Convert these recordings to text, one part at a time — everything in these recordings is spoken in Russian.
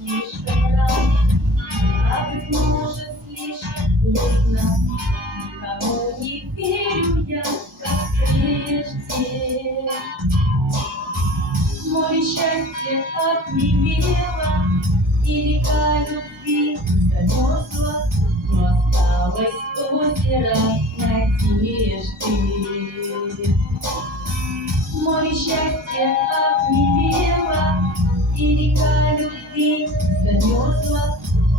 Слишком рано, а быть может слишком поздно. Никому не верю я, как прежде. Море счастья обмелело, и река любви замерзла, но осталось озеро надежды. Море счастья обмелело, и река любви замерзла,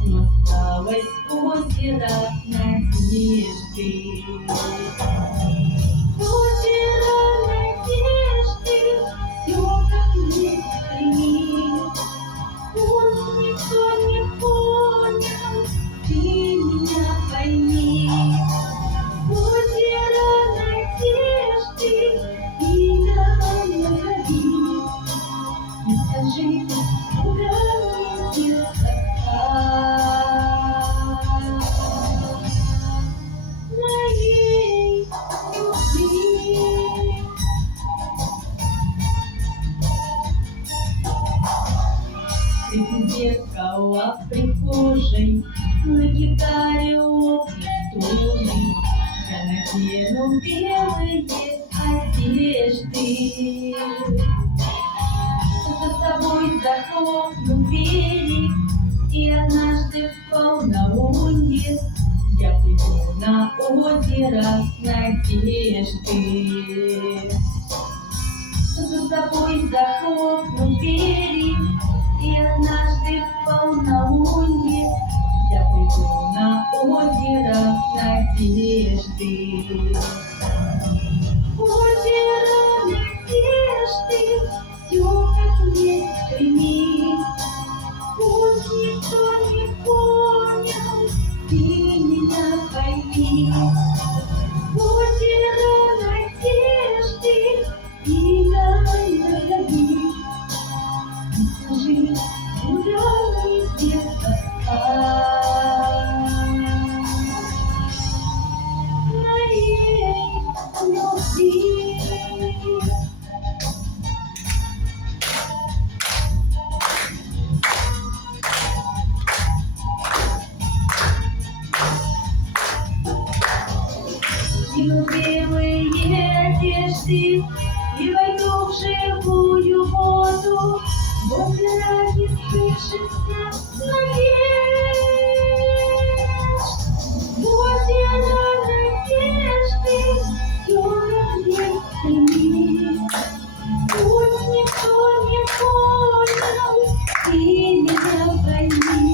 но осталось озеро надежды. Озеро надежды, все как есть прими. Пусть никто не понял, ты меня пойми. Озеро надежды, имя назови. И скажи, куда мне деться моей любви. Среди зеркала в прихожей, на гитаре лопнут струны. Я надену белые одежды. За собой захлопну двери, и однажды в полнолуние я приду на озеро надежды. За собой захлопну двери, и однажды в полнолуние я приду на озеро надежды. Озеро надежды, все как есть прими. Пусть никто не понял, ты меня пойми. Озеро надежды, имя назови. И скажи, куда мне деться моей любви. Кину белые одежды и войду в живую воду, озеро не слышится надежд. Озеро надежды, все как есть прими. Пусть никто не понял, ты меня пойми.